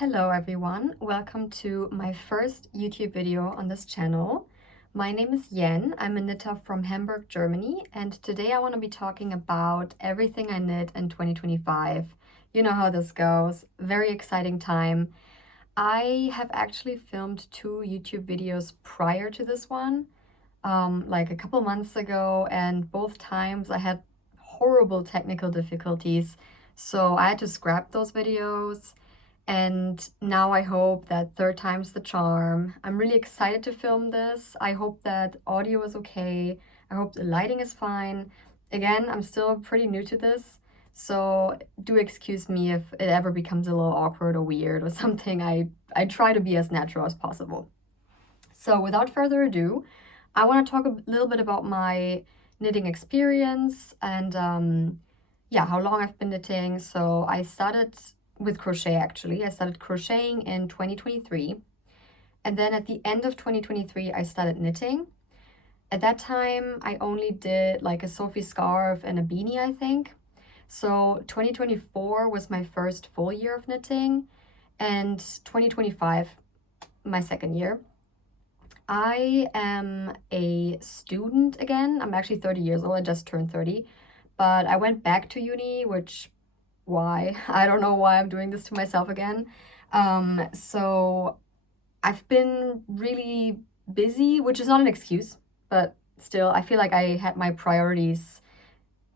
Hello everyone, welcome to my first YouTube video on this channel. My name is Yen, I'm a knitter from Hamburg, Germany, and today I want to be talking about everything I knit in 2025. You know how this goes, very exciting time. I have actually filmed 2 YouTube videos prior to this one, like a couple months ago, and both times I had horrible technical difficulties, so I had to scrap those videos. And now I hope that third time's the charm. I'm really excited to film this. I hope that audio is okay. I hope the lighting is fine. Again, I'm still pretty new to this, so do excuse me if it ever becomes a little awkward or weird or something. I try to be as natural as possible. So without further ado, I want to talk a little bit about my knitting experience and yeah, how long I've been knitting. So I started with crochet actually. I started crocheting in 2023. And then at the end of 2023, I started knitting. At that time, I only did like a Sophie scarf and a beanie, I think. So 2024 was my first full year of knitting, and 2025, my second year. I am a student again. I'm actually 30 years old. I just turned 30. But I went back to uni, which why? I don't know why I'm doing this to myself again. So I've been really busy, which is not an excuse, but still, I feel like I had my priorities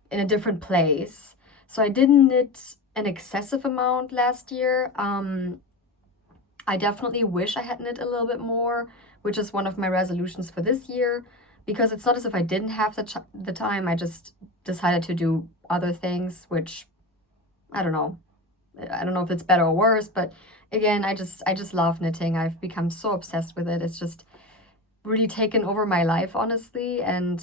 in a different place. So I didn't knit an excessive amount last year. I definitely wish I had knit a little bit more, which is one of my resolutions for this year, because it's not as if I didn't have the time. I just decided to do other things, which I don't know. I don't know if it's better or worse, but again, I just love knitting. I've become so obsessed with it. It's just really taken over my life, honestly. And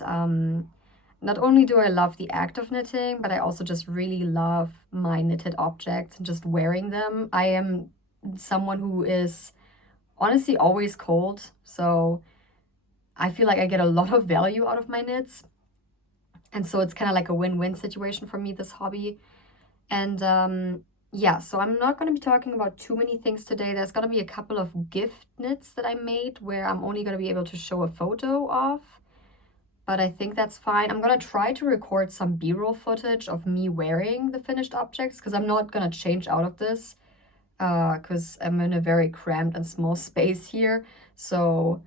not only do I love the act of knitting, but I also just really love my knitted objects and just wearing them. I am someone who is honestly always cold, so I feel like I get a lot of value out of my knits. And so it's kind of like a win-win situation for me, this hobby. And yeah, so I'm not going to be talking about too many things today. There's going to be a couple of gift knits that I made where I'm only going to be able to show a photo of, but I think that's fine. I'm going to try to record some B-roll footage of me wearing the finished objects, because I'm not going to change out of this, because I'm in a very cramped and small space here. So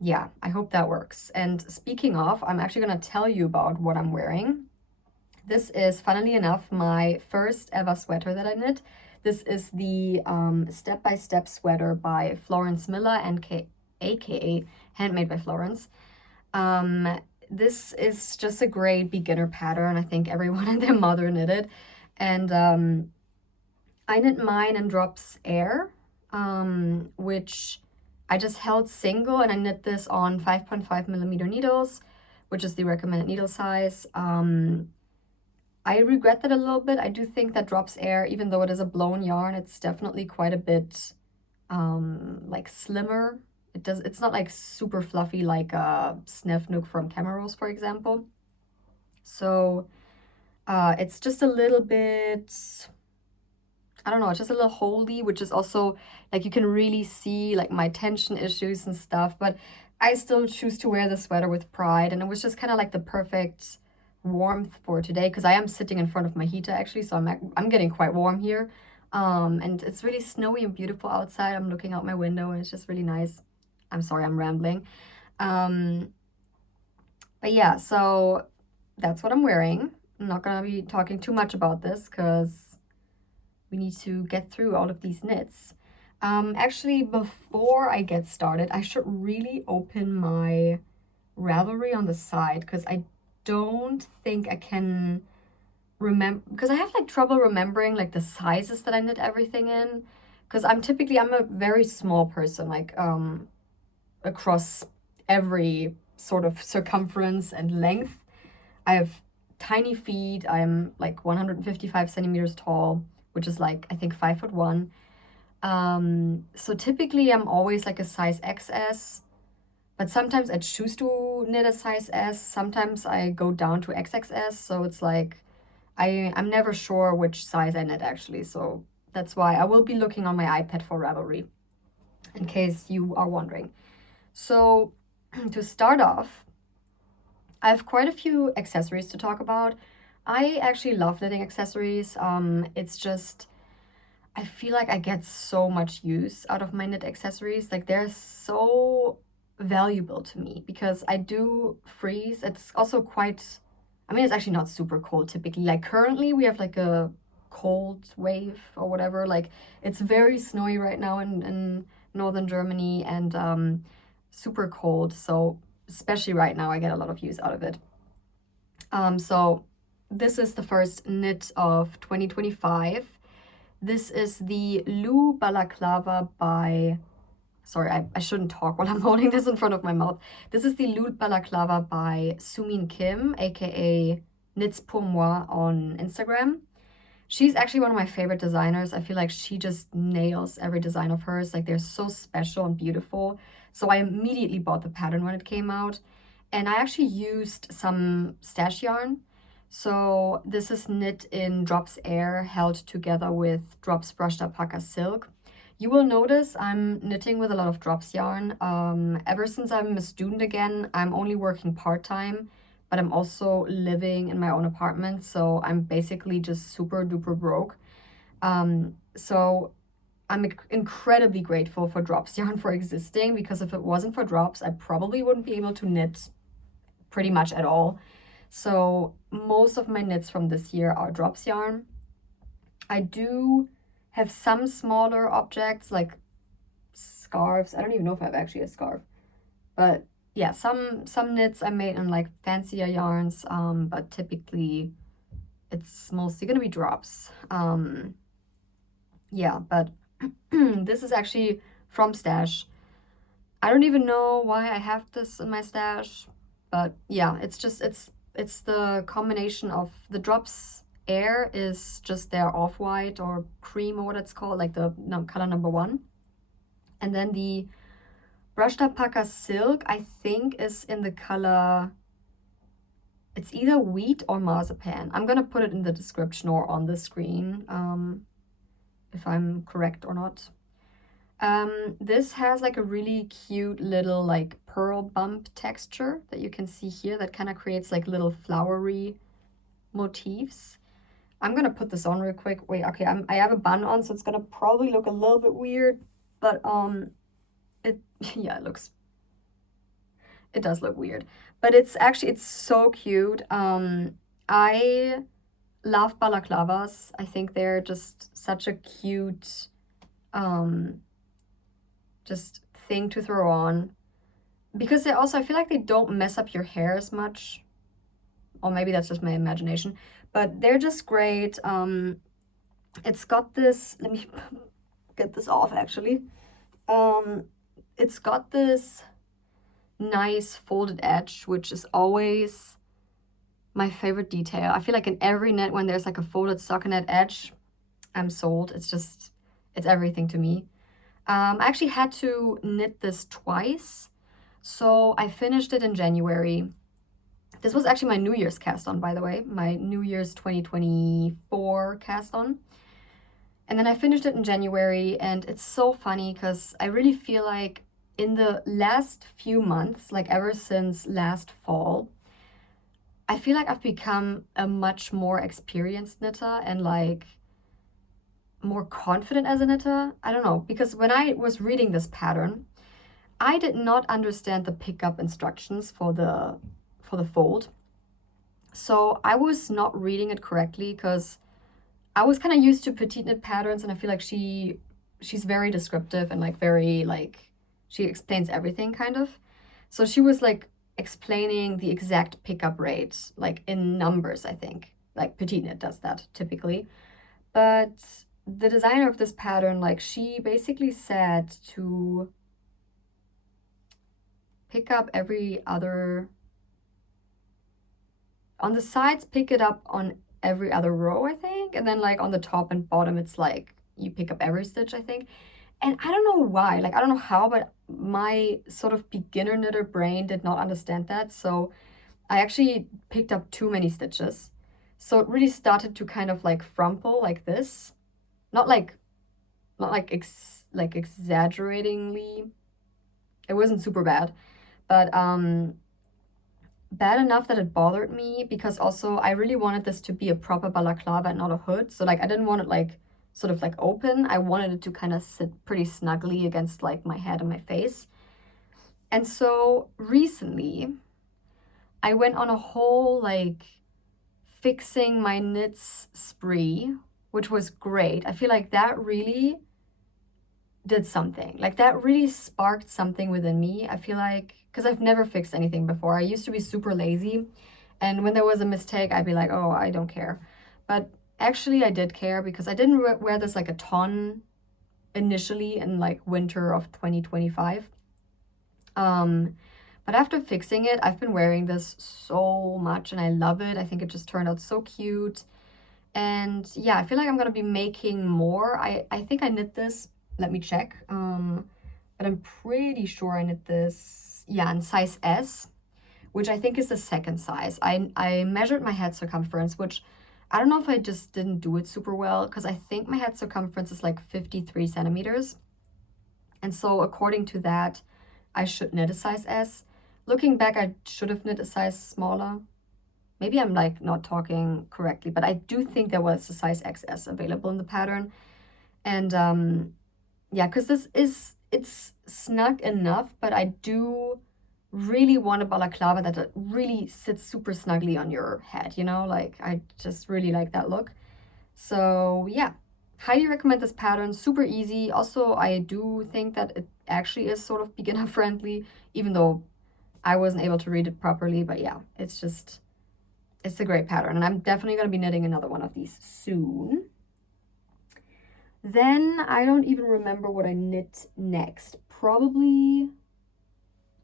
yeah, I hope that works. And speaking of, I'm actually going to tell you about what I'm wearing. This is, funnily enough, my first ever sweater that I knit. This is the Step by Step sweater by Florence Miller, aka Handmade by Florence. This is just a great beginner pattern. I think everyone and their mother knitted. And I knit mine in Drops Air, which I just held single, and I knit this on 5.5 millimeter needles, which is the recommended needle size. I regret that a little bit. I do think that Drops Air, even though it is a blown yarn, it's definitely quite a bit like slimmer. It's not like super fluffy like a Sniff Nook from Camerose, for example. So it's just a little bit, I don't know, it's just a little holdy, which is also like you can really see like my tension issues and stuff, but I still choose to wear the sweater with pride, and it was just kind of like the perfect warmth for today, because I am sitting in front of my heater actually, so I'm getting quite warm here. And it's really snowy and beautiful outside. I'm looking out my window and it's just really nice. I'm sorry, I'm rambling. But yeah, so that's what I'm wearing. I'm not gonna be talking too much about this because we need to get through all of these knits. Actually, before I get started, I should really open my Ravelry on the side, because I don't think I can remember, because I have like trouble remembering like the sizes that I knit everything in, because I'm a very small person, like across every sort of circumference and length. I have tiny feet. I'm like 155 centimeters tall, which is like I think 5'1". So typically I'm always like a size XS, but sometimes I choose to knit a size S. Sometimes I go down to XXS. So it's like I'm never sure which size I knit actually. So That's why I will be looking on my iPad for Ravelry, in case you are wondering. So to start off, I have quite a few accessories to talk about. I actually love knitting accessories. It's just, I feel like I get so much use out of my knit accessories. Like they're so valuable to me because I do freeze. It's also quite, I mean, it's actually not super cold typically. Like currently we have like a cold wave or whatever. Like it's very snowy right now in northern Germany and super cold. So especially right now, I get a lot of use out of it. So this is the first knit of 2025. This is the Lou Balaclava by, sorry, I shouldn't talk while I'm holding this in front of my mouth. This is the Lou Balaclava by Sumin Kim, aka Knits Pour Moi on Instagram. She's actually one of my favorite designers. I feel like she just nails every design of hers. Like they're so special and beautiful. So I immediately bought the pattern when it came out. And I actually used some stash yarn. So this is knit in Drops Air held together with Drops Brushed Alpaca Silk. You will notice I'm knitting with a lot of Drops yarn. Ever since I'm a student again, I'm only working part-time, but I'm also living in my own apartment. So I'm basically just super duper broke. So I'm incredibly grateful for Drops yarn for existing, because if it wasn't for Drops, I probably wouldn't be able to knit pretty much at all. So most of my knits from this year are Drops yarn. I do have some smaller objects like scarves. I don't even know if I have actually a scarf, but yeah, some knits I made in like fancier yarns, but typically it's mostly gonna be Drops. Yeah, but this is actually from stash. I don't even know why I have this in my stash, but yeah, it's just it's the combination of the Drops Air is just their off-white or cream or what it's called, like the color number 1. And then the Brushed Alpaca Silk, I think, is in the color, it's either wheat or marzipan. I'm gonna put it in the description or on the screen, if I'm correct or not. This has like a really cute little like pearl bump texture that you can see here that kind of creates like little flowery motifs. I'm gonna put this on real quick. Wait, okay, I have a bun on, so it's gonna probably look a little bit weird, but it yeah, it does look weird, but it's so cute. I love balaclavas. I think they're just such a cute just thing to throw on, because they also, I feel like they don't mess up your hair as much, or maybe that's just my imagination, but they're just great. It's got this, let me get this off actually. It's got this nice folded edge, which is always my favorite detail. I feel like in every knit when there's like a folded stockinette edge, I'm sold. It's everything to me. I actually had to knit this twice. So I finished it in January. This was actually my New Year's cast on, by the way, my New Year's 2024 cast on. And then I finished it in January, and it's so funny because I really feel like in the last few months, like ever since last fall, I feel like I've become a much more experienced knitter and like more confident as a knitter. I don't know, because when I was reading this pattern, I did not understand the pickup instructions for the fold. So I was not reading it correctly because I was kind of used to petite knit patterns, and I feel like she's very descriptive and like very like she explains everything kind of. So she was like explaining the exact pickup rate like in numbers, I think. Like petite knit does that typically. But the designer of this pattern, like she basically said to pick up every other, on the sides, pick it up on every other row, I think. And then like on the top and bottom, it's like you pick up every stitch, I think. And I don't know why, like I don't know how, but my sort of beginner knitter brain did not understand that. So I actually picked up too many stitches. So it really started to kind of like frumple like this. Not like not like exaggeratingly. It wasn't super bad, but bad enough that it bothered me, because also I really wanted this to be a proper balaclava and not a hood. So like I didn't want it like sort of like open. I wanted it to kind of sit pretty snugly against like my head and my face. And so recently I went on a whole like fixing my knits spree, which was great. I feel like that really did something. Like that really sparked something within me. I feel like, because I've never fixed anything before. I used to be super lazy. And when there was a mistake, I'd be like, oh, I don't care. But actually, I did care, because I didn't wear this like a ton initially in like winter of 2025. But after fixing it, I've been wearing this so much and I love it. I think it just turned out so cute. And yeah, I feel like I'm gonna be making more. I think I knit this, let me check. But I'm pretty sure I knit this, yeah, in size S, which I think is the second size. I measured my head circumference, which I don't know if I just didn't do it super well, because I think my head circumference is like 53 centimeters. And so according to that, I should knit a size S. Looking back, I should have knit a size smaller. Maybe I'm like not talking correctly, but I do think there was a size XS available in the pattern. And yeah, because it's snug enough, but I do really want a balaclava that really sits super snugly on your head, you know? Like I just really like that look. So yeah, highly recommend this pattern, super easy. Also, I do think that it actually is sort of beginner friendly, even though I wasn't able to read it properly. But yeah, it's a great pattern, and I'm definitely going to be knitting another one of these soon. Then I don't even remember what I knit next. Probably,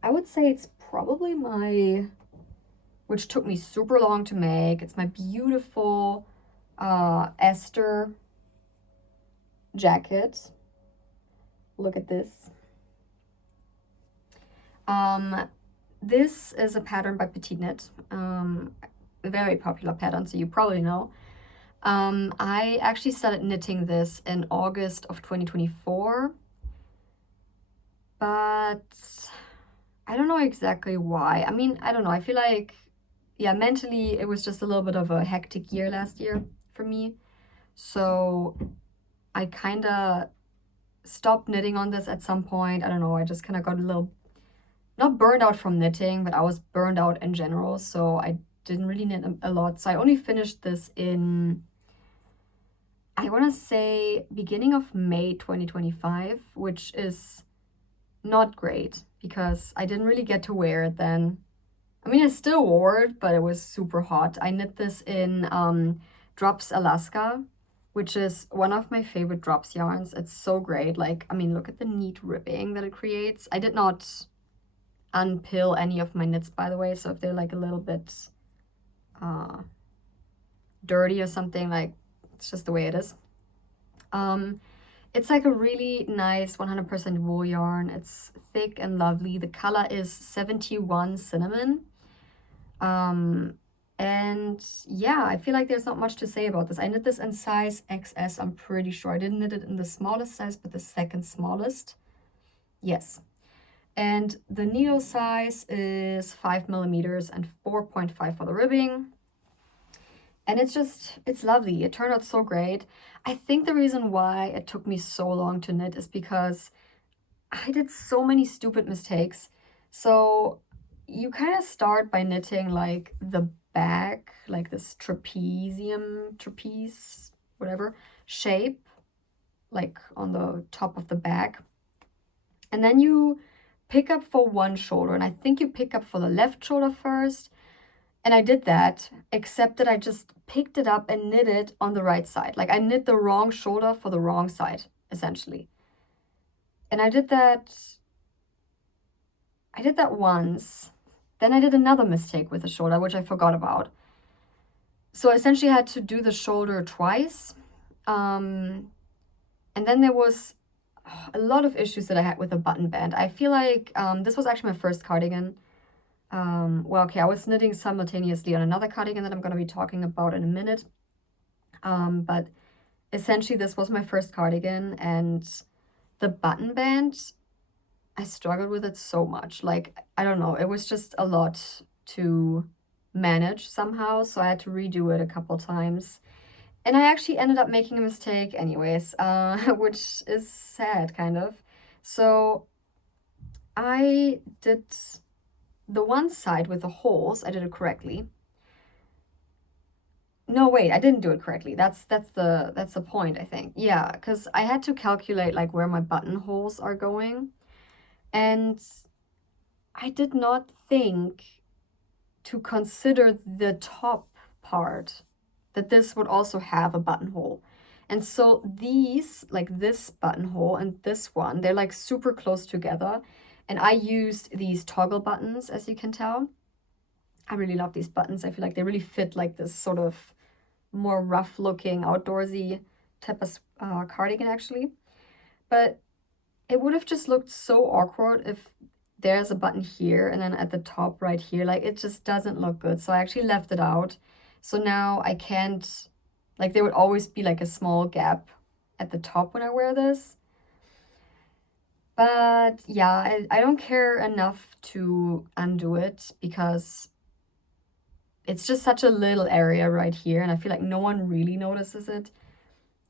I would say it's probably which took me super long to make. It's my beautiful Esther jacket. Look at this. This is a pattern by Petite Knit, a very popular pattern, so you probably know. I actually started knitting this in August of 2024, but I don't know exactly why. I mean, I don't know. I feel like, yeah, mentally it was just a little bit of a hectic year last year for me. So I kind of stopped knitting on this at some point. I don't know. I just kind of got a little, not burned out from knitting, but I was burned out in general. So I didn't really knit a lot. So I only finished this in, I want to say beginning of May 2025, which is not great because I didn't really get to wear it then. I mean, I still wore it, but it was super hot. I knit this in Drops Alaska, which is one of my favorite drops yarns. It's so great. Like, I mean, look at the neat ribbing that it creates. I did not unpill any of my knits, by the way, so if they're like a little bit dirty or something, like, it's just the way it is. It's like a really nice 100% wool yarn. It's thick and lovely. The color is 71 Cinnamon. And yeah, I feel like there's not much to say about this. I knit this in size XS, I'm pretty sure. I didn't knit it in the smallest size, but the second smallest. Yes. And the needle size is 5 millimeters and 4.5 for the ribbing. And it's lovely. It turned out so great. I think the reason why it took me so long to knit is because I did so many stupid mistakes. So you kind of start by knitting like the back, like this trapeze, whatever, shape, like on the top of the back. And then you pick up for one shoulder. And I think you pick up for the left shoulder first. And I did that, except that I just picked it up and knit it on the right side. Like I knit the wrong shoulder for the wrong side, essentially. And I did that once. Then I did another mistake with the shoulder, which I forgot about. So essentially I had to do the shoulder twice. And then there was a lot of issues that I had with the button band. I feel like this was actually my first cardigan. Well, okay, I was knitting simultaneously on another cardigan that I'm going to be talking about in a minute. But essentially this was my first cardigan, and the button band, I struggled with it so much. Like, I don't know, it was just a lot to manage somehow, so I had to redo it a couple times. And I actually ended up making a mistake anyways, which is sad, kind of. So I did the one side with the holes, I did it correctly. No, wait, I didn't do it correctly. That's the point, I think. Yeah, because I had to calculate like where my buttonholes are going, and I did not think to consider the top part, that this would also have a buttonhole. And so these, like this buttonhole and this one, they're like super close together. And I used these toggle buttons, as you can tell. I really love these buttons. I feel like they really fit like this sort of more rough looking, outdoorsy type of cardigan, actually. But it would have just looked so awkward if there's a button here and then at the top right here. Like, it just doesn't look good. So I actually left it out. So now I can't, like, there would always be like a small gap at the top when I wear this. But yeah, I don't care enough to undo it because it's just such a little area right here, and I feel like no one really notices it.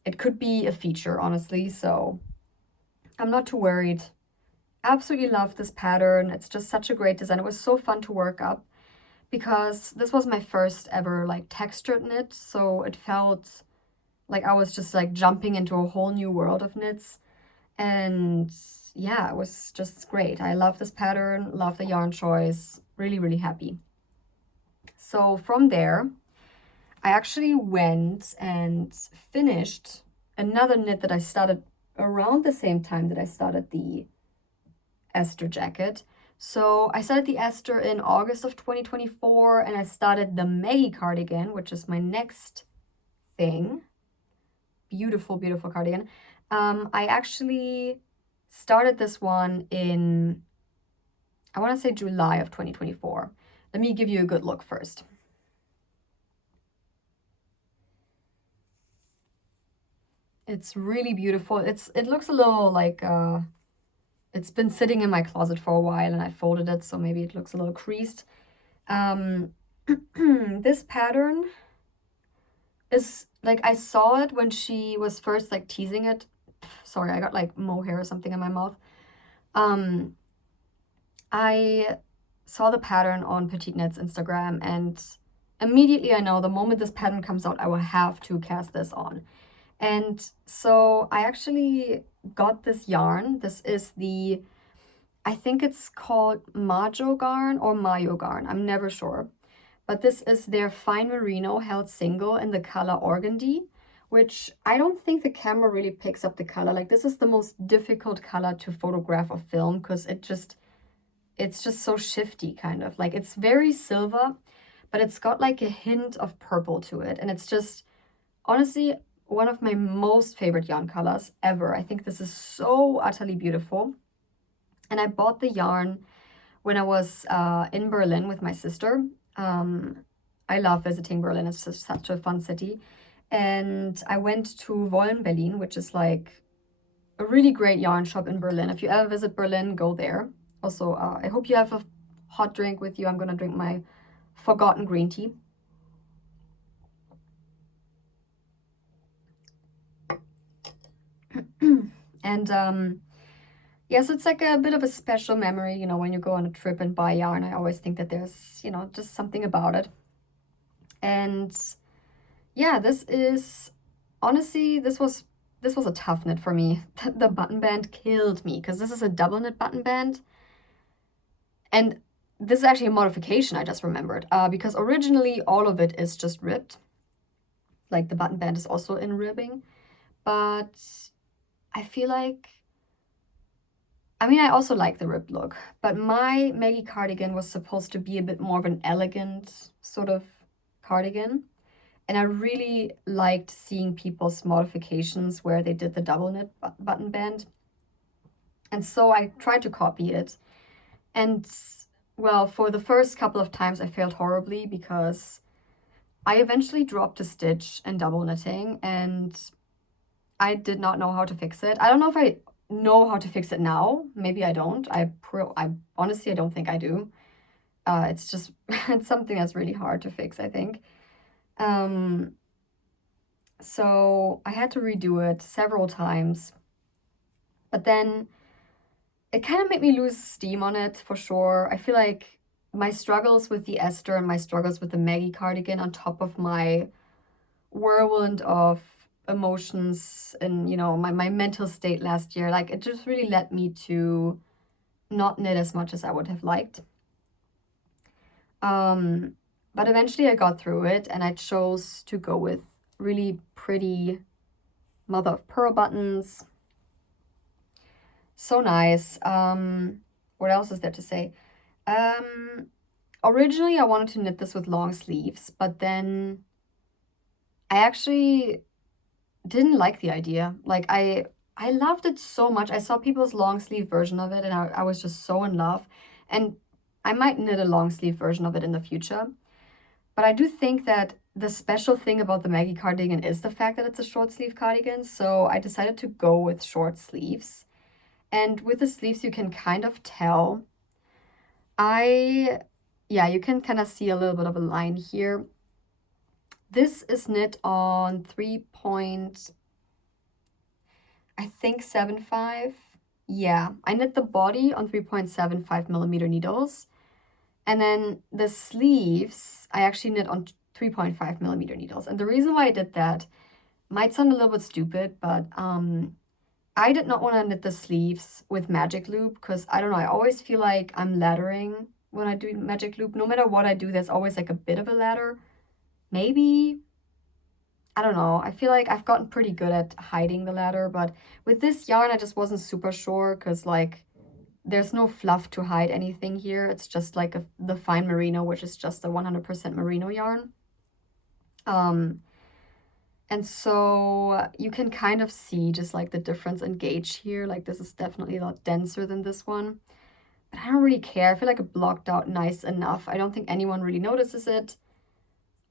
It could be a feature, honestly, so I'm not too worried. Absolutely love this pattern. It's just such a great design. It was so fun to work up because this was my first ever like textured knit, so it felt like I was just like jumping into a whole new world of knits. And yeah, it was just great. I love this pattern, love the yarn choice, really, really happy. So from there, I actually went and finished another knit that I started around the same time that I started the Esther jacket. So I started the Esther in August of 2024, and I started the Maggie cardigan, which is my next thing. Beautiful, beautiful cardigan. I actually started this one in, I want to say July of 2024. Let me give you a good look first. It's really beautiful. It looks a little like it's been sitting in my closet for a while and I folded it, so maybe it looks a little creased. This pattern is like, I saw it when she was first like teasing it. Sorry, I got like mohair or something in my mouth. I saw the pattern on Petite Knit's Instagram, and immediately I know the moment this pattern comes out, I will have to cast this on. And so I actually got this yarn. This is the, I think it's called Majo Garn or Mayo Garn. I'm never sure. But this is their fine merino held single in the color organdy, which I don't think the camera really picks up the color. Like, this is the most difficult color to photograph or film because it's just so shifty, kind of. Like, it's very silver, but it's got like a hint of purple to it. And it's just, honestly, one of my most favorite yarn colors ever. I think this is so utterly beautiful. And I bought the yarn when I was in Berlin with my sister. I love visiting Berlin. It's just such a fun city. And I went to Wollen Berlin, which is like a really great yarn shop in Berlin. If you ever visit Berlin, go there. Also, I hope you have a hot drink with you. I'm gonna drink my forgotten green tea. And yeah, so it's like a bit of a special memory, you know, when you go on a trip and buy yarn. I always think that there's, you know, just something about it. And yeah, this is, honestly, this was a tough knit for me. The button band killed me because this is a double knit button band. And this is actually a modification, I just remembered, because originally all of it is just ribbed. Like, the button band is also in ribbing. But I feel like, I mean, I also like the ribbed look, but my Maggie cardigan was supposed to be a bit more of an elegant sort of cardigan. And I really liked seeing people's modifications where they did the double knit button band. And so I tried to copy it. And well, for the first couple of times I failed horribly because I eventually dropped a stitch in double knitting, and I did not know how to fix it. I don't know if I know how to fix it now. Maybe I don't. I honestly, I don't think I do. It's just, it's something that's really hard to fix, I think. So I had to redo it several times. But then it kind of made me lose steam on it for sure. I feel like my struggles with the Esther and my struggles with the Maggie cardigan on top of my whirlwind of emotions and, my mental state last year, like it just really led me to not knit as much as I would have liked. But eventually I got through it and I chose to go with really pretty mother of pearl buttons. So nice. What else is there to say? Originally I wanted to knit this with long sleeves, but then I actually didn't like the idea. Like I loved it so much. I saw people's long sleeve version of it and I was just so in love. And I might knit a long sleeve version of it in the future. But I do think that the special thing about the Maggie cardigan is the fact that it's a short sleeve cardigan. So I decided to go with short sleeves. And with the sleeves, you can kind of tell. You can kind of see a little bit of a line here. This is knit on 3.75. Yeah, I knit the body on 3.75 millimeter needles. And then the sleeves, I actually knit on 3.5 millimeter needles. And the reason why I did that might sound a little bit stupid, but I did not want to knit the sleeves with magic loop because I don't know, I always feel like I'm laddering when I do magic loop. No matter what I do, there's always like a bit of a ladder. Maybe, I don't know. I feel like I've gotten pretty good at hiding the ladder, but with this yarn, I just wasn't super sure because like there's no fluff to hide anything here. It's just like the fine merino, which is just a 100% merino yarn. And so you can kind of see just like the difference in gauge here. Like this is definitely a lot denser than this one. But I don't really care. I feel like it blocked out nice enough. I don't think anyone really notices it.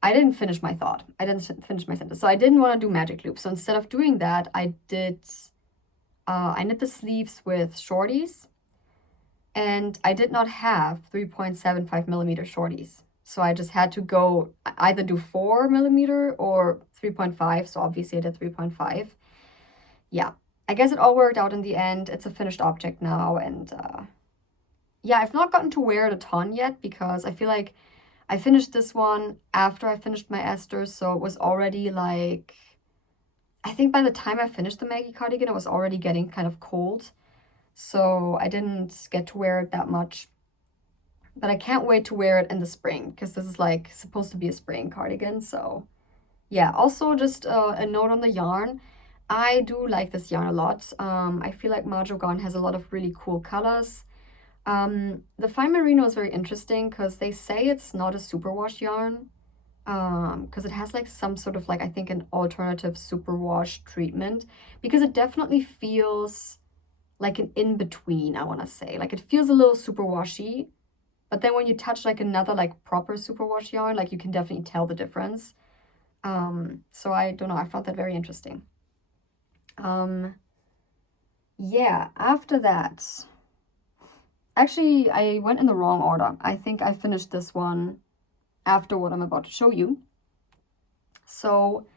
I didn't finish my thought. I didn't finish my sentence. So I didn't want to do magic loop. So instead of doing that, I knit the sleeves with shorties. And I did not have 3.75 millimeter shorties. So I just had to go either do 4 millimeter or 3.5. So obviously I did 3.5. Yeah, I guess it all worked out in the end. It's a finished object now. And I've not gotten to wear it a ton yet because I feel like I finished this one after I finished my Esther. So it was already like, I think by the time I finished the Maggie cardigan, it was already getting kind of cold. So I didn't get to wear it that much. But I can't wait to wear it in the spring because this is like supposed to be a spring cardigan. So yeah, also just a note on the yarn. I do like this yarn a lot. I feel like Mahjong has a lot of really cool colors. The fine merino is very interesting because they say it's not a superwash yarn because it has like some sort of like, I think, an alternative superwash treatment because it definitely feels like an in-between, I want to say. Like it feels a little superwashy, but then when you touch like another like proper superwash yarn, like you can definitely tell the difference. So I don't know, I found that very interesting. Yeah, after that, actually I went in the wrong order. I think I finished this one after what I'm about to show you. So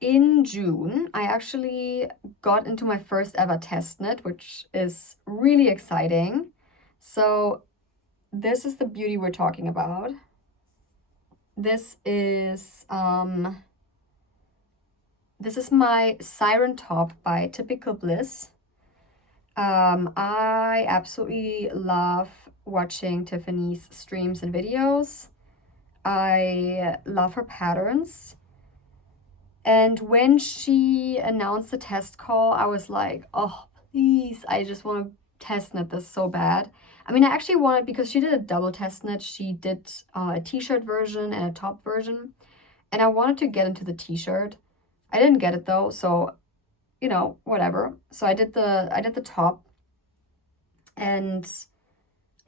in June, I actually got into my first ever test knit, which is really exciting. So this is the beauty we're talking about. This is my Siren top by Typical Bliss. I absolutely love watching Tiffany's streams and videos. I love her patterns. And when she announced the test call, I was like, oh, please, I just want to test knit this so bad. I mean, I actually wanted, because she did a double test knit. She did a t-shirt version and a top version. And I wanted to get into the t-shirt. I didn't get it though, so, whatever. So I did the top. And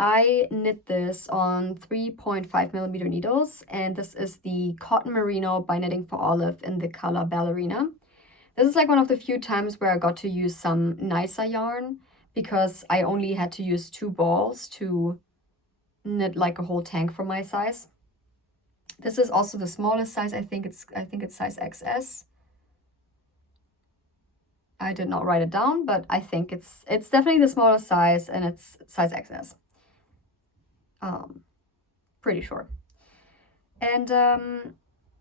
I knit this on 3.5 millimeter needles, and this is the Cotton Merino by Knitting for Olive in the color Ballerina. This is like one of the few times where I got to use some nicer yarn because I only had to use 2 balls to knit like a whole tank for my size. This is also the smallest size. I think it's size XS. I did not write it down, but I think it's definitely the smallest size, and it's size XS. Pretty sure. And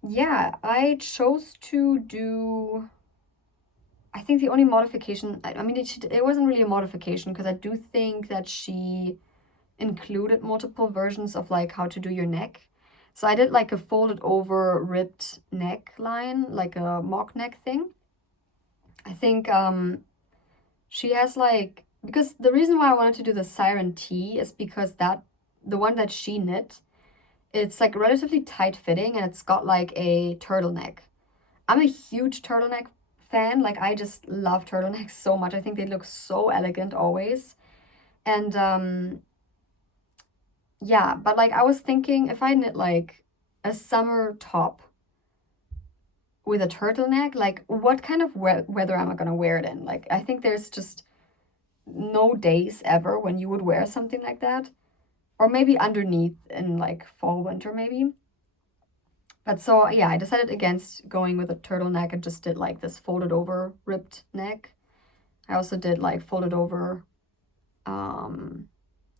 yeah, I chose to do, I think the only modification, I mean, it wasn't really a modification because I do think that she included multiple versions of like how to do your neck. So I did like a folded over ribbed neckline, like a mock neck thing. I think she has like, because the reason why I wanted to do the Siren tee is because the one that she knit, it's like relatively tight fitting and it's got like a turtleneck. I'm a huge turtleneck fan. Like I just love turtlenecks so much. I think they look so elegant always. And yeah, but like I was thinking if I knit like a summer top with a turtleneck, like what kind of weather am I gonna wear it in? Like I think there's just no days ever when you would wear something like that. Or maybe underneath in like fall, winter maybe. But so yeah, I decided against going with a turtleneck and just did like this folded over ribbed neck. I also did like folded over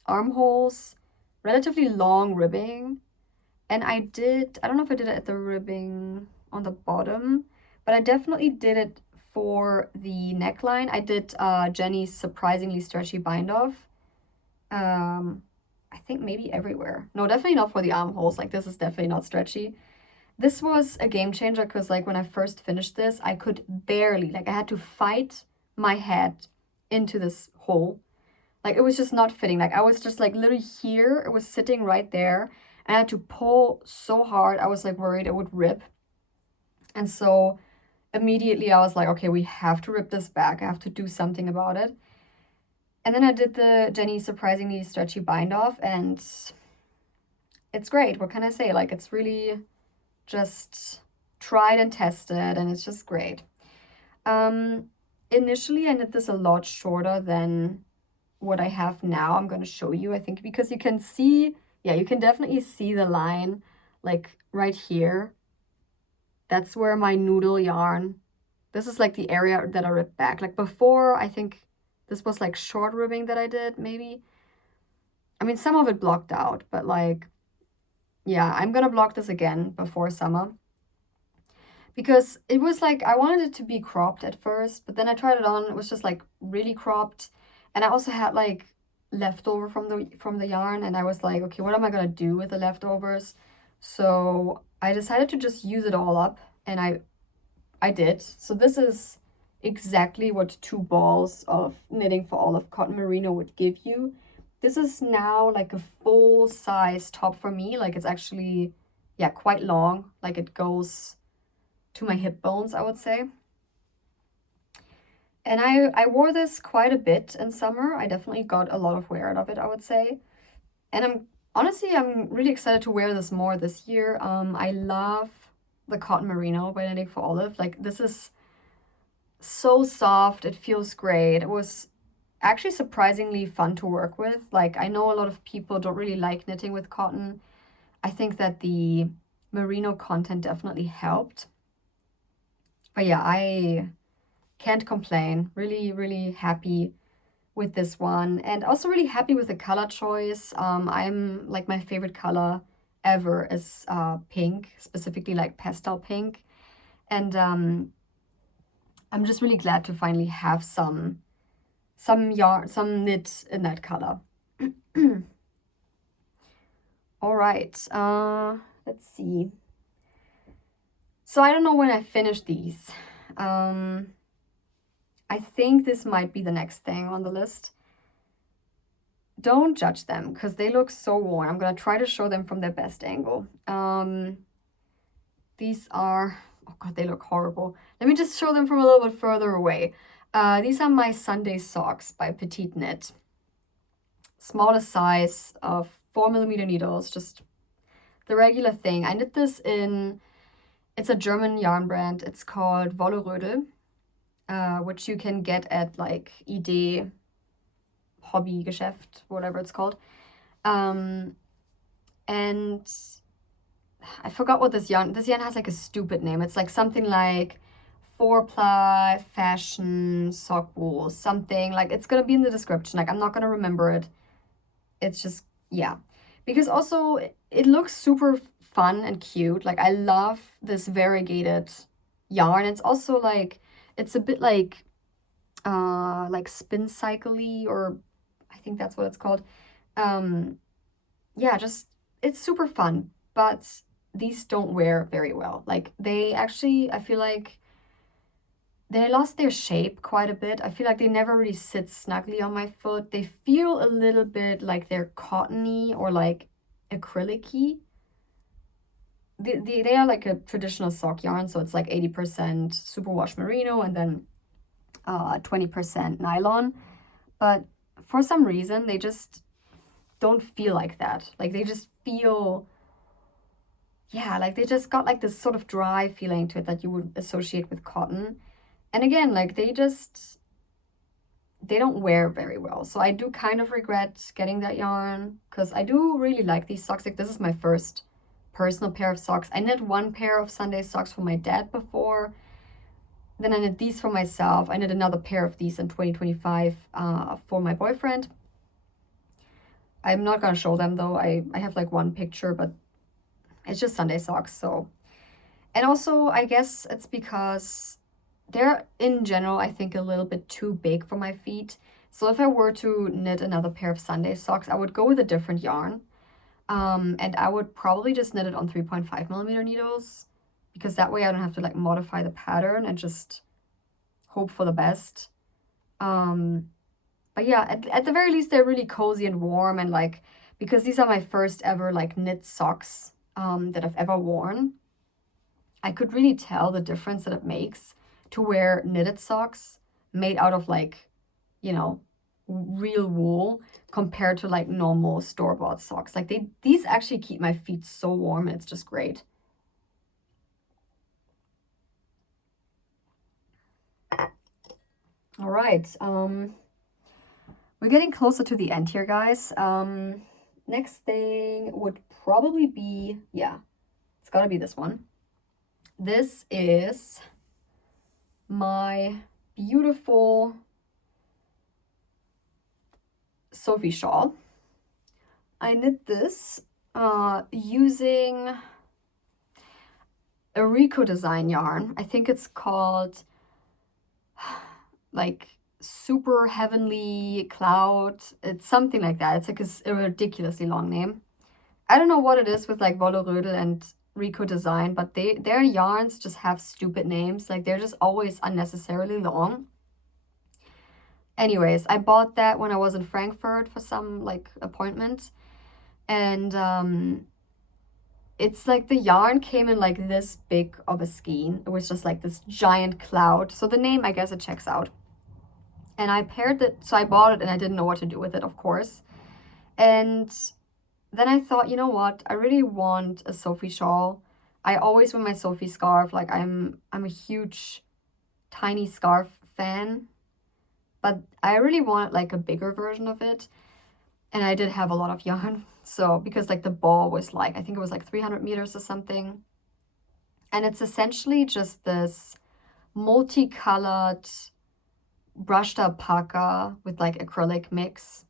armholes, relatively long ribbing. And I don't know if I did it at the ribbing on the bottom, but I definitely did it for the neckline. I did Jenny's surprisingly stretchy bind off. I think maybe everywhere. No, definitely not for the armholes. Like this is definitely not stretchy. This was a game changer because like when I first finished this, I could barely, like I had to fight my head into this hole. Like it was just not fitting. Like I was just like literally here. It was sitting right there. And I had to pull so hard. I was like worried it would rip. And so immediately I was like, okay, we have to rip this back. I have to do something about it. And then I did the Jenny surprisingly stretchy bind off and it's great. What can I say? Like it's really just tried and tested and it's just great. Initially I knit this a lot shorter than what I have now. I'm going to show you, I think, because you can see, yeah, you can definitely see the line like right here. That's where my noodle yarn, this is like the area that I ripped back. Like before, I think this was like short ribbing that I did, maybe. I mean, some of it blocked out, but like, yeah, I'm gonna block this again before summer. Because it was like, I wanted it to be cropped at first, but then I tried it on, it was just like really cropped. And I also had like leftover from the yarn, and I was like, okay, what am I gonna do with the leftovers? So I decided to just use it all up, and I did. So this is exactly what 2 balls of knitting for all of cotton merino would give you. This is now like a full size top for me. Like it's actually, yeah, quite long. Like it goes to my hip bones, I would say. And I wore this quite a bit in summer. I definitely got a lot of wear out of it, I would say. And I'm really excited to wear this more this year. I love the cotton merino by Knitting for Olive. Like this is so soft. It feels great. It was actually surprisingly fun to work with. Like I know a lot of people don't really like knitting with cotton. I think that the merino content definitely helped. But yeah, I can't complain. Really, really happy with this one, and also really happy with the color choice. I'm like, my favorite color ever is pink, specifically like pastel pink, and I'm just really glad to finally have some yarn, some knit in that color. All right, let's see. So I don't know when I finish these. I think this might be the next thing on the list. Don't judge them because they look so worn. I'm gonna try to show them from their best angle. These are, oh God, they look horrible. Let me just show them from a little bit further away. These are my Sunday socks by Petite Knit. Smallest size of 4mm needles, just the regular thing. I knit this in, it's a German yarn brand. It's called Wolleröde. which you can get at like Idee, Hobbygeschäft, whatever it's called. And I forgot what this yarn has like a stupid name. It's like something like 4-ply fashion sock wool, something like, it's gonna be in the description. Like, I'm not gonna remember it. It's just, yeah, because also it looks super fun and cute. Like, I love this variegated yarn. It's also like, it's a bit like spin cycle-y, or I think that's what it's called. Yeah, just, it's super fun, but these don't wear very well. Like, they actually, I feel like they lost their shape quite a bit. I feel like they never really sit snugly on my foot. They feel a little bit like they're cottony or like acrylic-y. They are like a traditional sock yarn, so it's like 80% superwash merino and then 20% nylon. But for some reason, they just don't feel like that. Like, they just feel, yeah, like they just got like this sort of dry feeling to it that you would associate with cotton. And again, like they don't wear very well. So I do kind of regret getting that yarn, because I do really like these socks. Like, this is my first personal pair of socks. I knit one pair of Sunday socks for my dad before. Then I knit these for myself. I knit another pair of these in 2025 for my boyfriend. I'm not gonna show them though. I have like one picture, but it's just Sunday socks. So, and also I guess it's because they're in general, I think, a little bit too big for my feet. So if I were to knit another pair of Sunday socks, I would go with a different yarn. And I would probably just knit it on 3.5mm needles, because that way I don't have to like modify the pattern and just hope for the best. But yeah, at the very least, they're really cozy and warm, and like, because these are my first ever like knit socks that I've ever worn, I could really tell the difference that it makes to wear knitted socks made out of like, you know, real wool compared to like normal store-bought socks. Like, these actually keep my feet so warm, and it's just great. All right, we're getting closer to the end here, guys. Next thing would probably be, yeah, it's gotta be this one. This is my beautiful Sophie shawl. I knit this using a Rico design yarn. I think it's called like Super Heavenly Cloud. It's something like that. It's like a ridiculously long name. I don't know what it is with like Wolle Rödel and Rico design, but their yarns just have stupid names. Like, they're just always unnecessarily long. Anyways, I bought that when I was in Frankfurt for some like appointment, and it's like the yarn came in like this big of a skein. It was just like this giant cloud. So the name, I guess it checks out. And I paired it, so I bought it and I didn't know what to do with it, of course. And then I thought, you know what? I really want a Sophie shawl. I always wear my Sophie scarf. Like, I'm a huge tiny scarf fan, but I really want like a bigger version of it. And I did have a lot of yarn. So, because like the ball was like, I think it was like 300 meters or something. And it's essentially just this multicolored brushed up parka with like acrylic mix,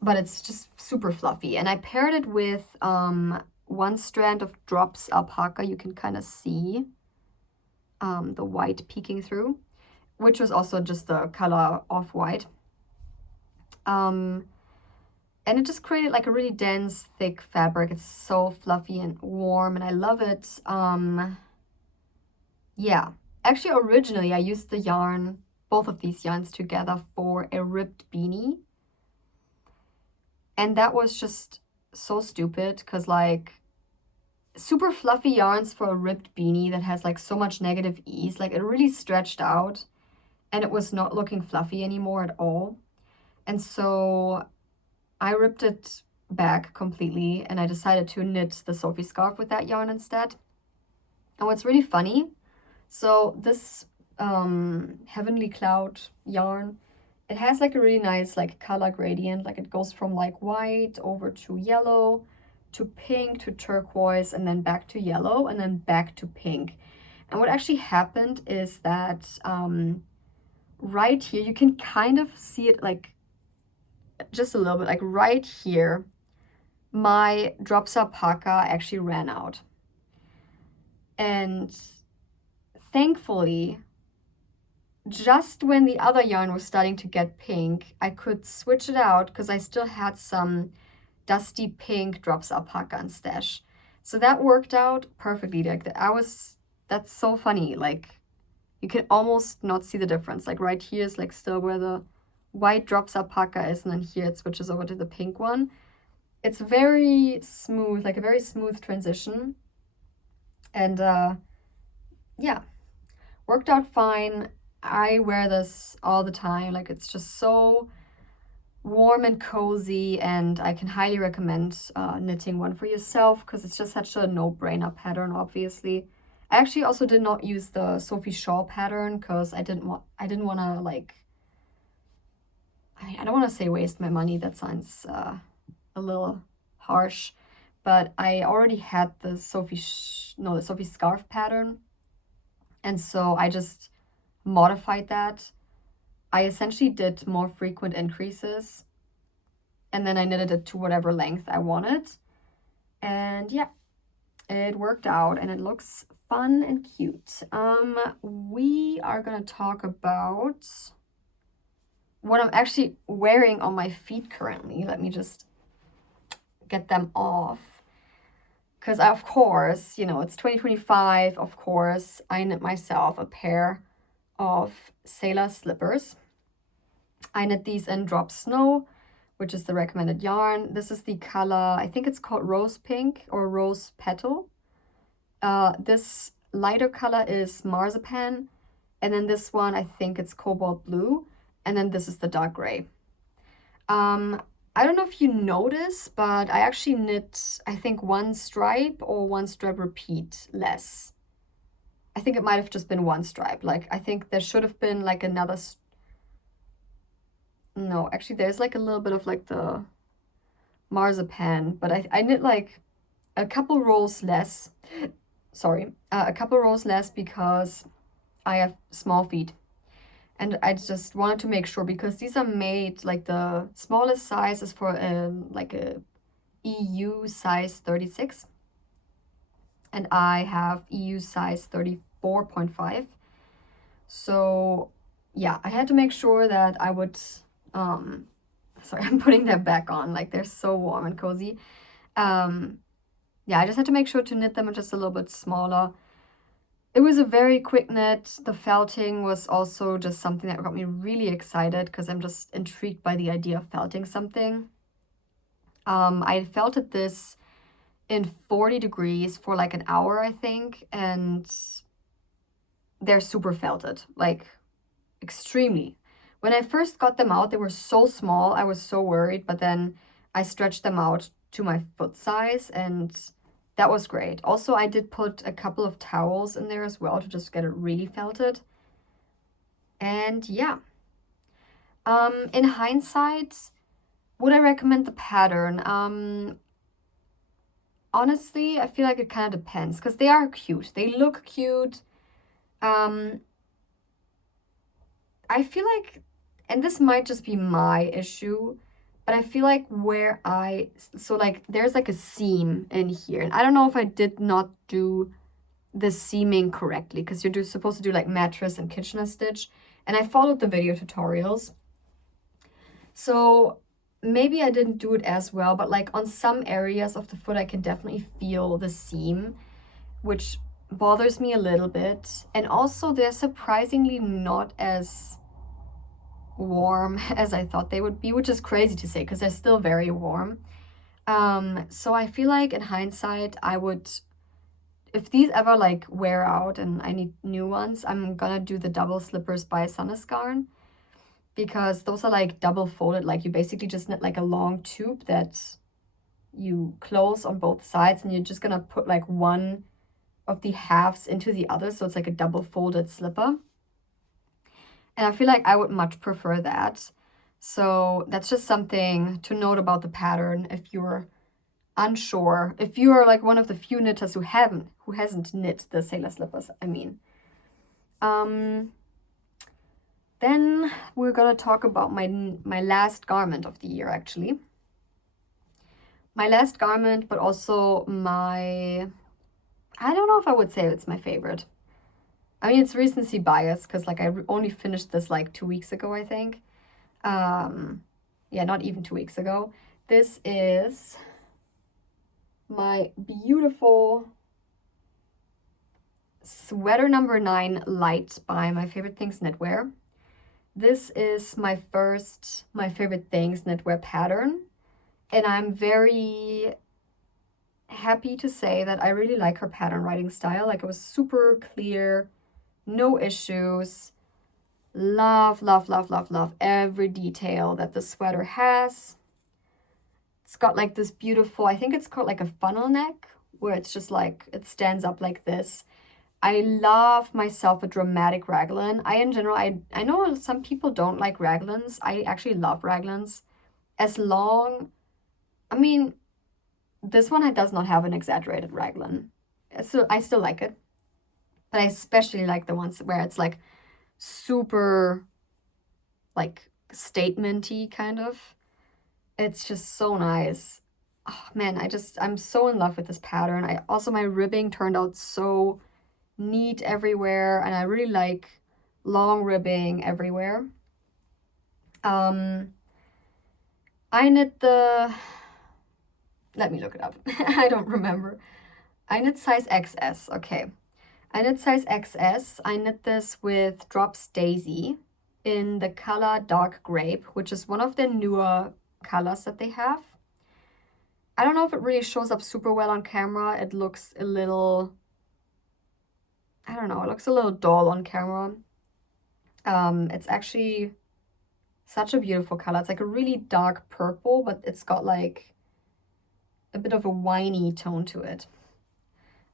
but it's just super fluffy. And I paired it with one strand of drops alpaca. You can kind of see the white peeking through, which was also just the color off-white. And it just created like a really dense, thick fabric. It's so fluffy and warm, and I love it. Yeah, actually originally I used the yarn, both of these yarns together, for a ribbed beanie. And that was just so stupid, because like super fluffy yarns for a ribbed beanie that has like so much negative ease, like it really stretched out and it was not looking fluffy anymore at all. And so I ripped it back completely and I decided to knit the Sophie scarf with that yarn instead. And what's really funny, so this Heavenly Cloud yarn. It has like a really nice like color gradient, like it goes from like white over to yellow to pink to turquoise and then back to yellow and then back to pink. And what actually happened is that right here, you can kind of see it like just a little bit, like right here, my drops alpaca actually ran out. And thankfully, just when the other yarn was starting to get pink, I could switch it out because I still had some dusty pink drops alpaca in stash. So that worked out perfectly. Like that's so funny. Like you can almost not see the difference. Like right here is like still where the white drops alpaca is, and then here it switches over to the pink one. It's very smooth, like a very smooth transition. And yeah, worked out fine. I wear this all the time. Like it's just so warm and cozy, and I can highly recommend knitting one for yourself because it's just such a no-brainer pattern, obviously. I actually also did not use the Sophie Shaw pattern because I didn't want to like, I don't want to say waste my money. That sounds a little harsh, but I already had the Sophie Scarf pattern, and so I just modified that. I essentially did more frequent increases, and then I knitted it to whatever length I wanted. And yeah, it worked out and it looks fun and cute. We are gonna talk about what I'm actually wearing on my feet currently. Let me just get them off. Because of course, you know, it's 2025, of course, I knit myself a pair of Sailor slippers. I knit these in Drop Snow, which is the recommended yarn. This is the color, I think it's called Rose Pink or Rose Petal. This lighter color is Marzipan, and then this one, I think it's Cobalt Blue, and then this is the dark gray. I don't know if you notice, but I actually knit, I think, one stripe or one stripe repeat less. I think it might have just been one stripe. Like, I think there should have been like another... No, actually, there's like a little bit of like the marzipan, but I knit like a couple rows less. Sorry, a couple rows less because I have small feet. And I just wanted to make sure, because these are made, like the smallest size is for like a EU size 36. And I have EU size 34.5. So yeah, I had to make sure that I would, sorry, I'm putting them back on, like they're so warm and cozy. Yeah, I just had to make sure to knit them just a little bit smaller. It was a very quick knit. The felting was also just something that got me really excited because I'm just intrigued by the idea of felting something. I felted this in 40 degrees for like an hour, I think, and they're super felted, like extremely. When I first got them out, they were so small, I was so worried, but then I stretched them out to my foot size, and that was great. Also, I did put a couple of towels in there as well to just get it really felted. And yeah. In hindsight, would I recommend the pattern? Honestly, I feel like it kind of depends because they are cute. They look cute. I feel like, and this might just be my issue, but I feel like so like there's like a seam in here. And I don't know if I did not do the seaming correctly because you're supposed to do like mattress and Kitchener stitch. And I followed the video tutorials. So maybe I didn't do it as well, but like on some areas of the foot, I can definitely feel the seam, which bothers me a little bit. And also they're surprisingly not as warm as I thought they would be, which is crazy to say because they're still very warm. So I feel like in hindsight, I would, if these ever like wear out and I need new ones, I'm gonna do the double slippers by Sunnisgarn, because those are like double folded, like you basically just knit like a long tube that you close on both sides, and you're just gonna put like one of the halves into the other, so it's like a double folded slipper. And I feel like I would much prefer that. So that's just something to note about the pattern if you're unsure. If you are like one of the few knitters who hasn't knit the sailor slippers, I mean. Then we're gonna talk about my last garment of the year, actually. My last garment, but also I don't know if I would say it's my favorite. I mean, it's recency bias because like I only finished this like 2 weeks ago, I think. Yeah, not even 2 weeks ago. This is my beautiful sweater number 9 light by My Favorite Things Knitwear. This is my first My Favorite Things knitwear pattern, and I'm very happy to say that I really like her pattern writing style. Like, it was super clear, no issues. Love, love, love, love, love every detail that the sweater has. It's got like this beautiful, I think it's called like a funnel neck, where it's just like, it stands up like this. I love myself a dramatic raglan. In general, I know some people don't like raglans. I actually love raglans. I mean, this one does not have an exaggerated raglan. So I still like it. But I especially like the ones where it's like super like statement-y kind of. It's just so nice. Oh man, I'm so in love with this pattern. My ribbing turned out so neat everywhere, and I really like long ribbing everywhere. I knit let me look it up. I don't remember. I knit size XS. Okay. I knit size XS. I knit this with Drops Daisy in the color Dark Grape, which is one of the newer colors that they have. I don't know if it really shows up super well on camera. It looks a little, I don't know, it looks a little dull on camera. It's actually such a beautiful color. It's like a really dark purple, but it's got like a bit of a winey tone to it.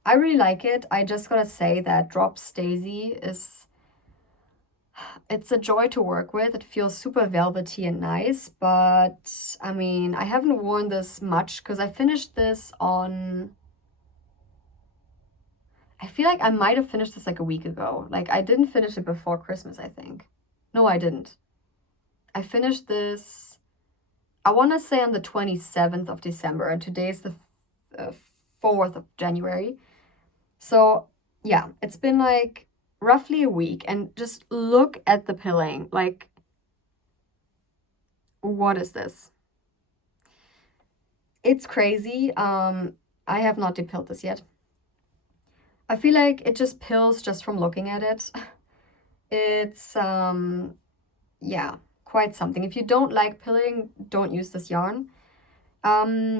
I really like it. I just gotta say that Drops Daisy it's a joy to work with. It feels super velvety and nice, but I mean, I haven't worn this much because I finished this I feel like I might have finished this like a week ago. Like, I didn't finish it before Christmas, I think. No, I didn't. I finished this, I want to say on the 27th of December, and today's the 4th of January. So yeah, it's been like roughly a week, and just look at the pilling. Like, what is this? It's crazy. I have not depilled this yet. I feel like it just pills just from looking at it. It's yeah, quite something. If you don't like pilling, don't use this yarn. Yeah,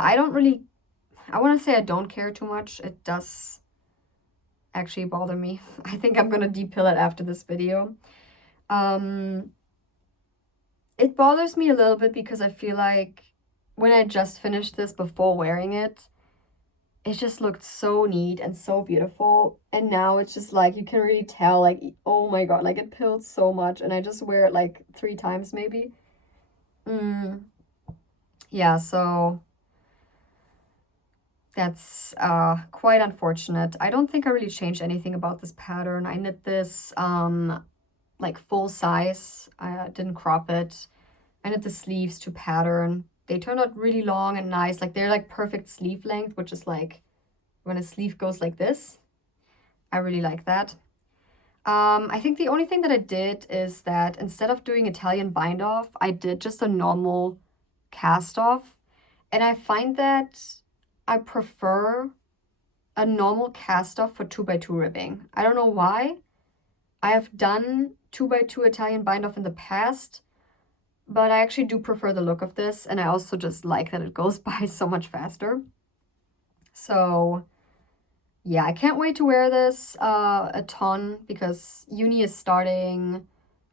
I want to say I don't care too much. It does actually bother me. I think I'm gonna depill it after this video. It bothers me a little bit because I feel like when I just finished this before wearing it, it just looked so neat and so beautiful. And now it's just like, you can really tell, like, oh my god, like, it pills so much, and I just wear it like 3 times maybe. Yeah, so that's quite unfortunate. I don't think I really changed anything about this pattern. I knit this like full size. I didn't crop it. I knit the sleeves to pattern. They turned out really long and nice. Like, they're like perfect sleeve length, which is like when a sleeve goes like this. I really like that. I think the only thing that I did is that instead of doing Italian bind off, I did just a normal cast off. And I find that I prefer a normal cast off for 2x2 ribbing. I don't know why. I have done 2x2 Italian bind off in the past, but I actually do prefer the look of this, and I also just like that it goes by so much faster. So yeah, I can't wait to wear this a ton, because uni is starting.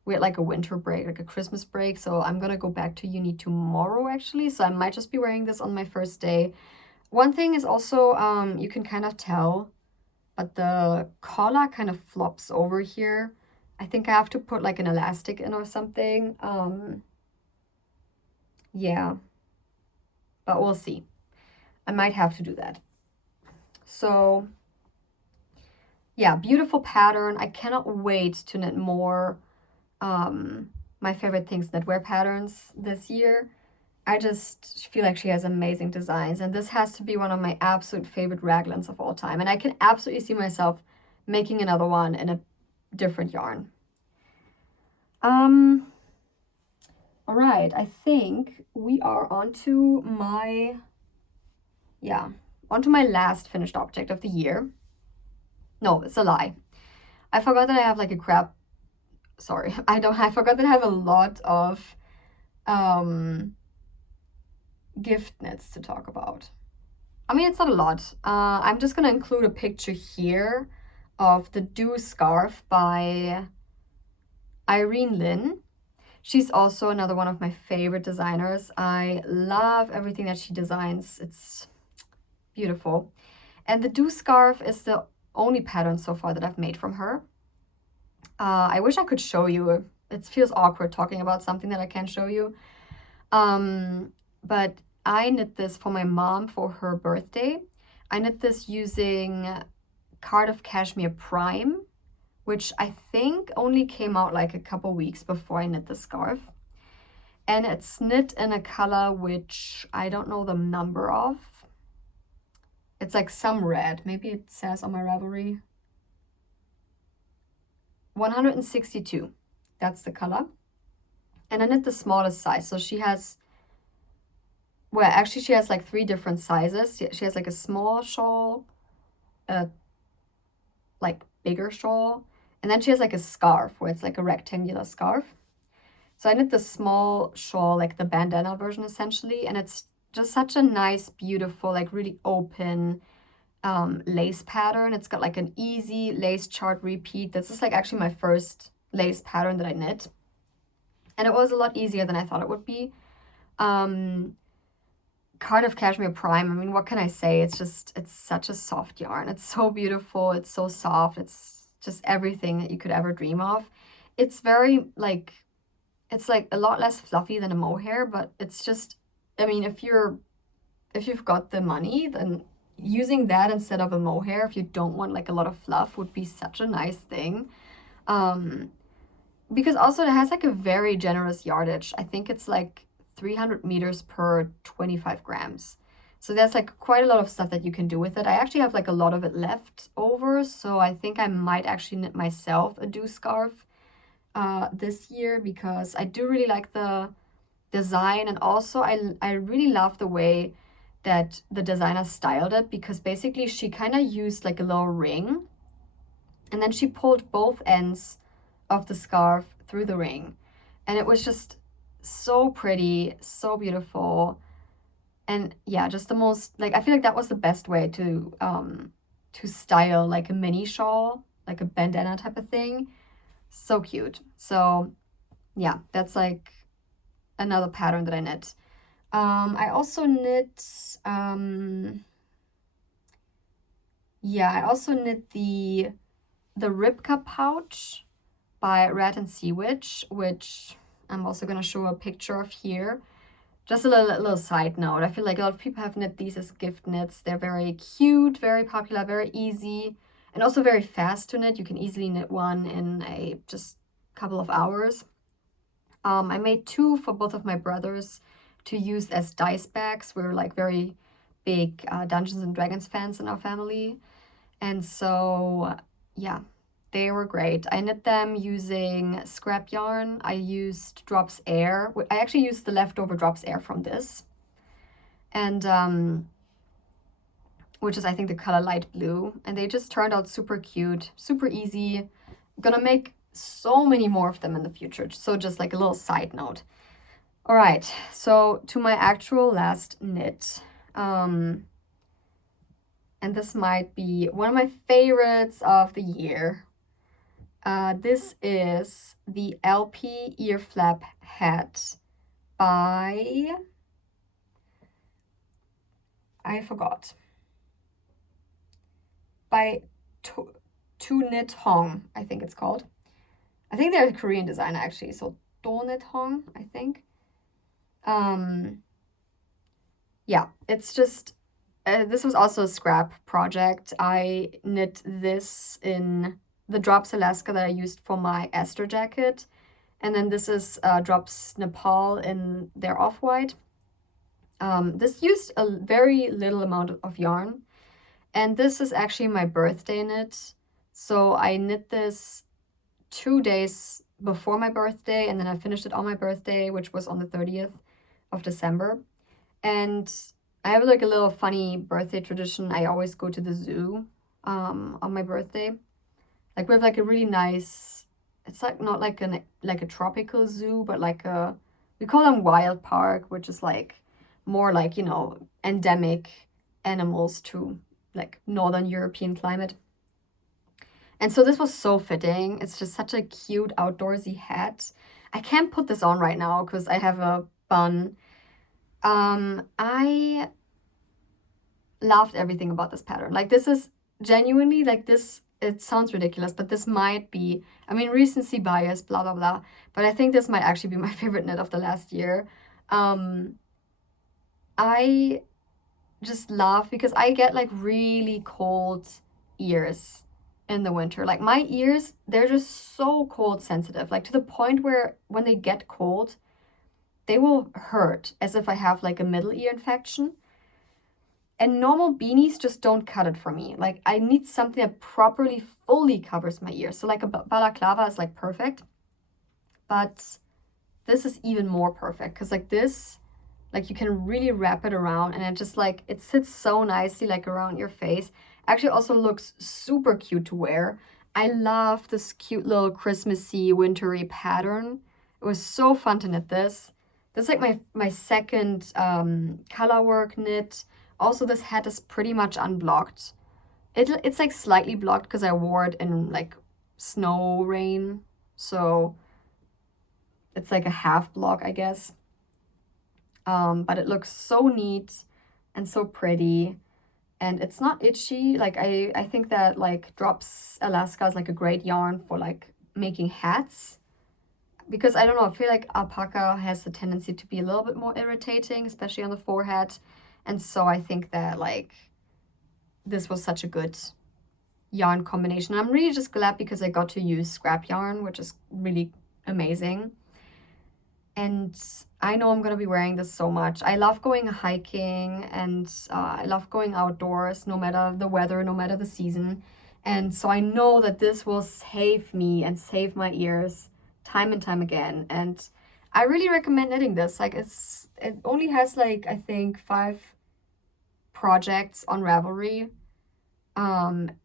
We had like a winter break, like a Christmas break, so I'm gonna go back to uni tomorrow actually, so I might just be wearing this on my first day. One thing is also, you can kind of tell, but the collar kind of flops over here. I think I have to put like an elastic in or something. Yeah, but we'll see. I might have to do that. So yeah, beautiful pattern. I cannot wait to knit more my favorite things knitwear patterns this year. I just feel like she has amazing designs, and this has to be one of my absolute favorite raglans of all time. And I can absolutely see myself making another one in a different yarn. All right, I think we are onto my, onto my last finished object of the year. No, it's a lie. I forgot that I have like a crap, sorry, I forgot that I have a lot of gift knits to talk about. I mean, it's not a lot. I'm just gonna include a picture here of the Dew scarf by Irene Lynn. She's also another one of my favorite designers. I love everything that she designs. It's beautiful. And the Dew scarf is the only pattern so far that I've made from her. I wish I could show you. It feels awkward talking about something that I can't show you. But I knit this for my mom for her birthday. I knit this using Cardiff Cashmere Prime, which I think only came out like a couple weeks before I knit the scarf. And it's knit in a color which I don't know the number of. It's like some red. Maybe it says on my Ravelry. 162. That's the color. And I knit the smallest size. So she has, well, actually she has like 3 different sizes. She has like a small shawl, a like bigger shawl, and then she has like a scarf where it's like a rectangular scarf. So I knit the small shawl, like the bandana version essentially, and it's just such a nice, beautiful, like really open lace pattern. It's got like an easy lace chart repeat. This is like actually my first lace pattern that I knit, and it was a lot easier than I thought it would be. Cardiff Cashmere Prime, I mean, what can I say? It's such a soft yarn. It's so beautiful. It's so soft. It's just everything that you could ever dream of. It's very like, it's like a lot less fluffy than a mohair, but it's just, I mean, if you've got the money, then using that instead of a mohair, if you don't want like a lot of fluff, would be such a nice thing. Because also it has like a very generous yardage. I think it's like 300 meters per 25 grams. So there's like quite a lot of stuff that you can do with it. I actually have like a lot of it left over, so I think I might actually knit myself a Dew scarf this year, because I do really like the design, and also I really love the way that the designer styled it, because basically she kind of used like a little ring, and then she pulled both ends of the scarf through the ring, and it was just so pretty, so beautiful. And yeah, just the most, like, I feel like that was the best way to style like a mini shawl, like a bandana type of thing. So cute. So yeah, that's like another pattern that I knit. I also knit the Ribka pouch by Rat and Sea Witch, which I'm also gonna show a picture of here. Just a little side note, I feel like a lot of people have knit these as gift knits. They're very cute, very popular, very easy, and also very fast to knit. You can easily knit one in a just couple of hours. I made 2 for both of my brothers to use as dice bags. We're like very big Dungeons and Dragons fans in our family. And so, yeah, they were great. I knit them using scrap yarn. I used Drops Air. I actually used the leftover Drops Air from this. And which is, I think, the color light blue. And they just turned out super cute, super easy. I'm gonna make so many more of them in the future. So just like a little side note. All right, so to my actual last knit. And this might be one of my favorites of the year. This is the LP ear flap hat by, I forgot, by To Knit Hong, I think it's called. I think they're a Korean designer actually. So Donethong, I think. Um, yeah, it's just this was also a scrap project. I knit this in the Drops Alaska that I used for my Esther jacket. And then this is Drops Nepal in their off-white. This used a very little amount of yarn. And this is actually my birthday knit. So I knit this 2 days before my birthday, and then I finished it on my birthday, which was on the 30th of December. And I have like a little funny birthday tradition. I always go to the zoo on my birthday. Like we have like a really nice, it's like not like a tropical zoo, but like we call them wild park, which is like more like, you know, endemic animals to like Northern European climate. And so this was so fitting. It's just such a cute outdoorsy hat. I can't put this on right now because I have a bun. I loved everything about this pattern. Like this is genuinely like this, it sounds ridiculous, but this might be, I mean, recency bias, blah, blah, blah. But I think this might actually be my favorite knit of the last year. I just love because I get like really cold ears in the winter. Like my ears, they're just so cold sensitive, like to the point where when they get cold, they will hurt as if I have like a middle ear infection. And normal beanies just don't cut it for me. Like I need something that properly, fully covers my ears. So like a balaclava is like perfect, but this is even more perfect because like this, like you can really wrap it around and it just like, it sits so nicely like around your face. Actually also looks super cute to wear. I love this cute little Christmassy, wintry pattern. It was so fun to knit this. This is like my second color work knit. Also, this hat is pretty much unblocked. It's like slightly blocked because I wore it in like snow rain. So it's like a half block, I guess. But it looks so neat and so pretty. And it's not itchy. Like I think that like Drops Alaska is like a great yarn for like making hats. Because I don't know, I feel like alpaca has the tendency to be a little bit more irritating, especially on the forehead. And so I think that like this was such a good yarn combination. I'm really just glad because I got to use scrap yarn, which is really amazing. And I know I'm gonna be wearing this so much. I love going hiking and I love going outdoors, no matter the weather, no matter the season. And so I know that this will save me and save my ears time and time again. And I really recommend knitting this. Like it only has like, I think 5 projects on Ravelry.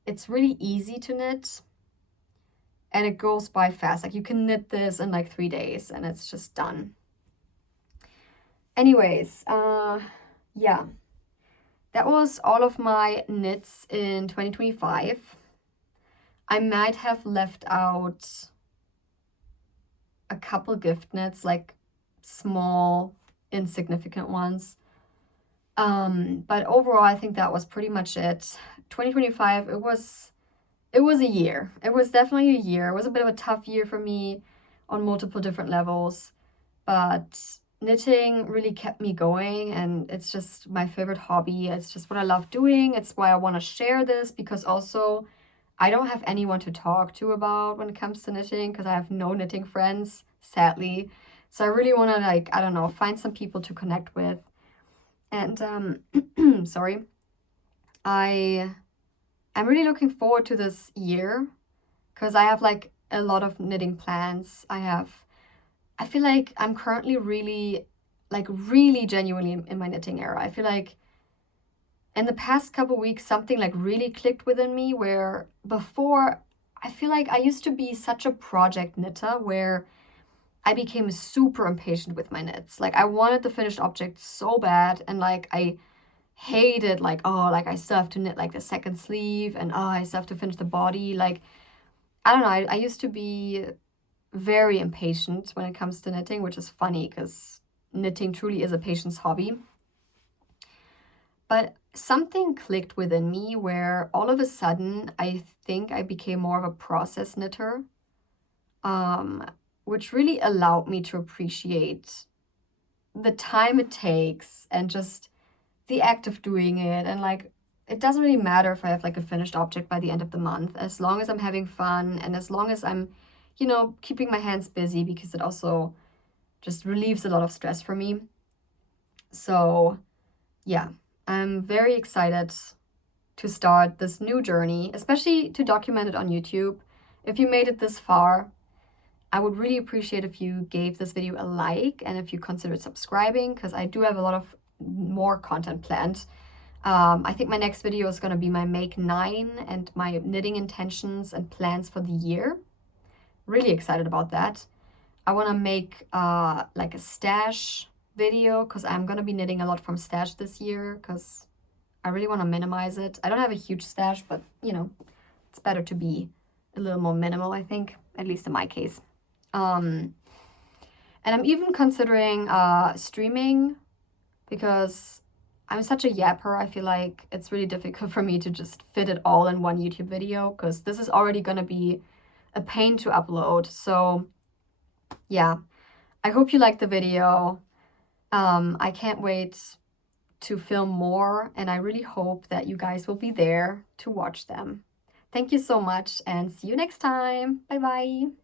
It's really easy to knit and it goes by fast. Like you can knit this in like 3 days and it's just done. Anyways, yeah, that was all of my knits in 2025. I might have left out a couple gift knits, like small, insignificant ones. But overall, I think that was pretty much it. 2025, it was a year. It was definitely a year. It was a bit of a tough year for me on multiple different levels, but knitting really kept me going and it's just my favorite hobby. It's just what I love doing. It's why I want to share this because also I don't have anyone to talk to about when it comes to knitting because I have no knitting friends, sadly. So I really want to like, I don't know, find some people to connect with. And sorry. I'm really looking forward to this year because I have like a lot of knitting plans. I feel like I'm currently really genuinely in my knitting era. I feel like in the past couple weeks, something like really clicked within me where before I feel like I used to be such a project knitter where I became super impatient with my knits. Like I wanted the finished object so bad and like I hated like, oh, like I still have to knit like the second sleeve and oh, I still have to finish the body. Like, I don't know, I used to be very impatient when it comes to knitting, which is funny because knitting truly is a patience hobby. But something clicked within me where all of a sudden I think I became more of a process knitter. which really allowed me to appreciate the time it takes and just the act of doing it. And like, it doesn't really matter if I have like a finished object by the end of the month, as long as I'm having fun and as long as I'm, keeping my hands busy, because it also just relieves a lot of stress for me. So yeah, I'm very excited to start this new journey, especially to document it on YouTube. If you made it this far, I would really appreciate if you gave this video a like and if you considered subscribing, because I do have a lot of more content planned. I think my next video is going to be my Make 9 and my knitting intentions and plans for the year. Really excited about that. I want to make like a stash video, because I'm going to be knitting a lot from stash this year, because I really want to minimize it. I don't have a huge stash, but it's better to be a little more minimal, I think, at least in my case. And I'm even considering streaming, because I'm such a yapper. I feel like it's really difficult for me to just fit it all in one YouTube video, because this is already going to be a pain to upload. So yeah, I hope you liked the video. I can't wait to film more, and I really hope that you guys will be there to watch them. Thank you so much, and see you next time. Bye bye.